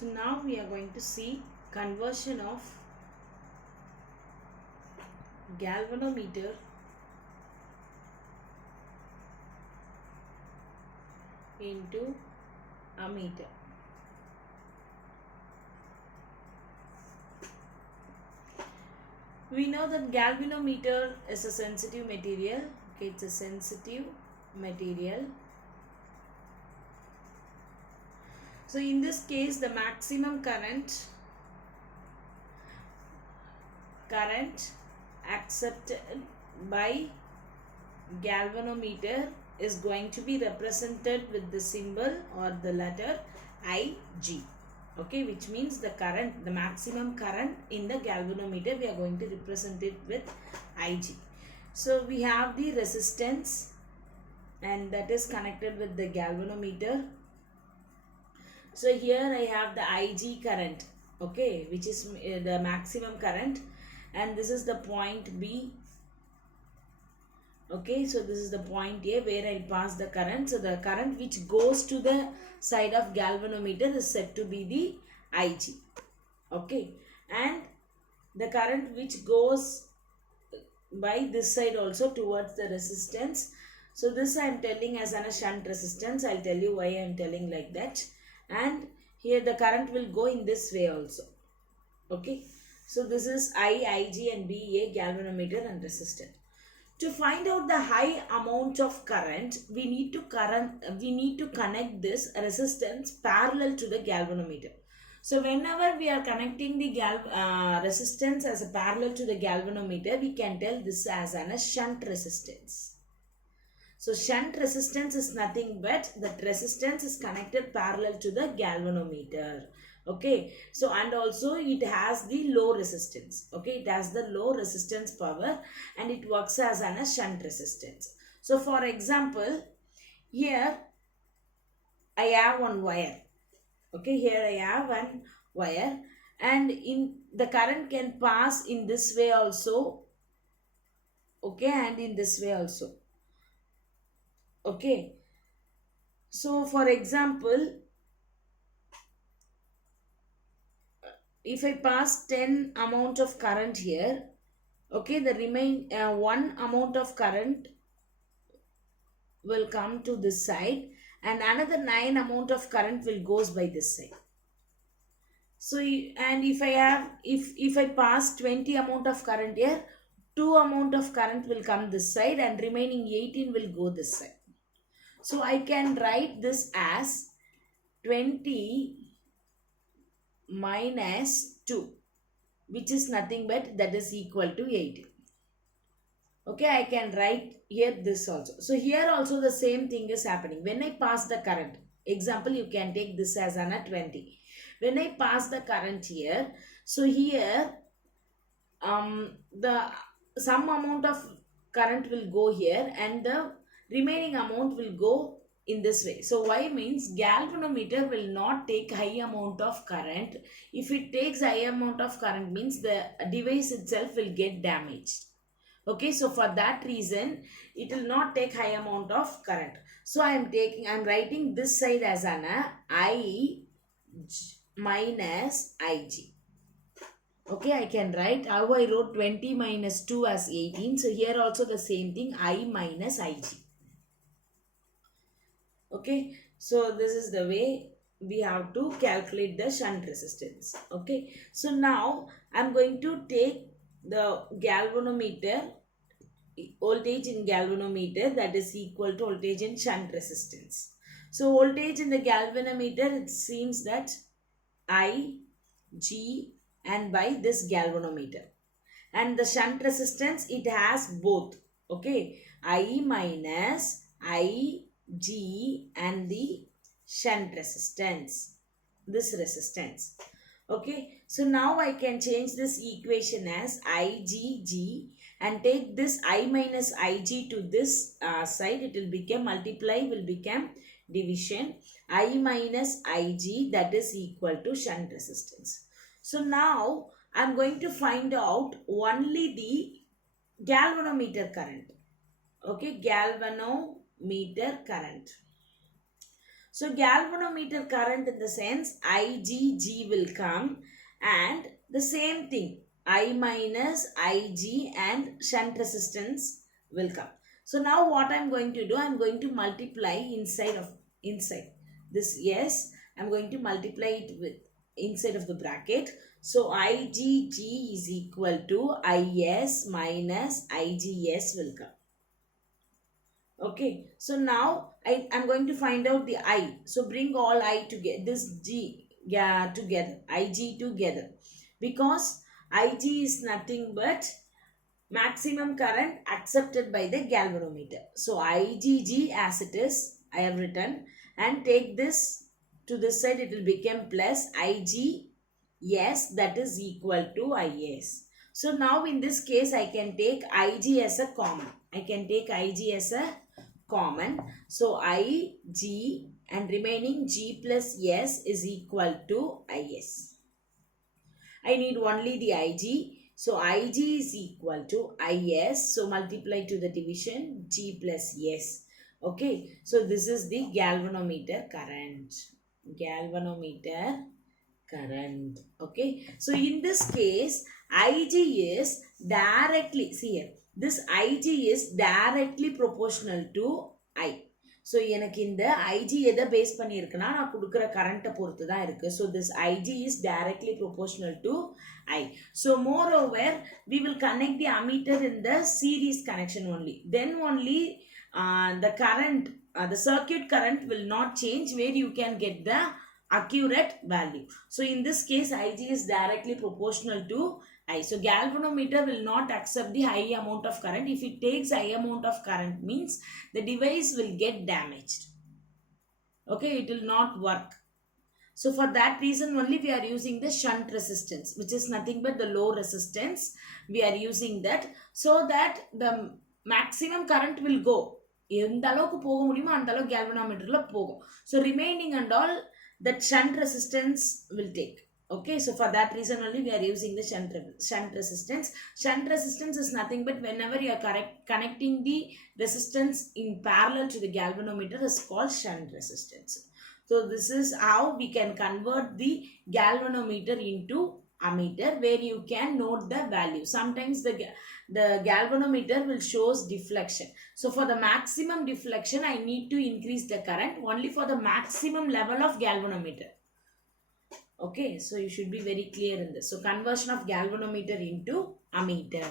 So now we are going to see conversion of galvanometer into ammeter. We know that galvanometer is a sensitive material. Okay, it's a sensitive material. So in this case, the maximum current accepted by galvanometer is going to be represented with the symbol or the letter Ig. Okay, which means the current, the maximum current in the galvanometer, we are going to represent it with Ig. So we have the resistance, and that is connected with the galvanometer. So here I have the Ig current, okay, which is the maximum current, and this is the point B. Okay, so this is the point A where I'll pass the current. So the current which goes to the side of galvanometer is said to be the Ig. Okay, and the current which goes by this side also towards the resistance. So this I am telling as a shunt resistance. I'll tell you why I am telling like that. And here the current will go in this way also. Okay, so this is Ig and Ba, galvanometer and resistor. To find out the high amount of current, we need to connect this resistance parallel to the galvanometer. So whenever we are connecting the resistance as a parallel to the galvanometer, we can tell this as a shunt resistance. So shunt resistance is nothing but that resistance is connected parallel to the galvanometer. Okay, so and also it has the low resistance. Okay, it has the low resistance power and it works as a shunt resistance. So for example, here I have one wire. Okay, here I have one wire, and in the current can pass in this way also. Okay, and in this way also. Okay, so for example, if I pass 10 amount of current here, okay, the remain 1 amount of current will come to this side and another 9 amount of current will goes by this side. So and if I have if I pass 20 amount of current here, 2 amount of current will come this side and remaining 18 will go this side. So I can write this as 20 minus 2, which is nothing but that is equal to 18. Okay, I can write here this also. So here also the same thing is happening. When I pass the current, example, you can take this as an 20. When I pass the current here, so here the some amount of current will go here and the remaining amount will go in this way. So why means galvanometer will not take high amount of current. If it takes high amount of current means the device itself will get damaged. Okay, so for that reason it will not take high amount of current. So I am writing this side as an I minus Ig. Okay, I can write how I wrote 20 minus 2 as 18. So here also the same thing, I minus Ig. Okay, so this is the way we have to calculate the shunt resistance. Okay, so now I am going to take the galvanometer, voltage in galvanometer, that is equal to voltage in shunt resistance. So voltage in the galvanometer, it seems that I, G and by this galvanometer. And the shunt resistance, it has both. Okay, I minus Ig and the shunt resistance, this resistance. Okay, so now I can change this equation as Igg and take this I minus Ig to this side. It will become multiply, will become division. I minus Ig, that is equal to shunt resistance. So now I am going to find out only the galvanometer current. Okay, galvanometer current. So galvanometer current in the sense IgG will come, and the same thing I minus Ig and shunt resistance will come. So now what I am going to do, I am going to multiply inside this. Yes, I am going to multiply it with inside of the bracket. So IgG is equal to Is minus Igs will come. Okay, so now I'm going to find out the I. So bring all I together, this G, yeah, together, Ig together. Because Ig is nothing but maximum current accepted by the galvanometer. So IgG as it is, I have written, and take this to this side, it will become plus Ig, yes, that is equal to Is. So now in this case, I can take Ig as a common. I can take Ig as a common. So Ig and remaining G plus S is equal to Is. I need only the Ig. So Ig is equal to Is. So multiply to the division G plus S. Okay. So this is the galvanometer current. Galvanometer current. Okay. So in this case, Ig is directly, see here, this Ig is directly proportional to I. So எனக்கு இந்த IG எதை base பண்ணி இருக்குன்னா நான் கொடுக்குற கரண்ட்டை பொறுத்து தான் இருக்கு. So this IG is directly proportional to I. So moreover, we will connect the ammeter in the series connection only. Then only the current, the circuit current will not change, where you can get the accurate value. So in this case, Ig is directly proportional to I. So galvanometer will not accept the high amount of current. If it takes high amount of current, means the device will get damaged. Okay, it will not work. So for that reason only we are using the shunt resistance, which is nothing but the low resistance. We are using that so that the maximum current will go. எந்த அளவுக்கு போக முடியுமோ அந்த அளவுக்கு galvanometerல போகும். So remaining and all, that shunt resistance will take. Okay, so for that reason only we are using the shunt resistance. Shunt resistance is nothing but whenever you are connecting the resistance in parallel to the galvanometer is called shunt resistance. So this is how we can convert the galvanometer into ammeter, where you can note the value. Sometimes the galvanometer will shows deflection. So for the maximum deflection, I need to increase the current only for the maximum level of galvanometer. Okay, so you should be very clear in this. So conversion of galvanometer into ammeter.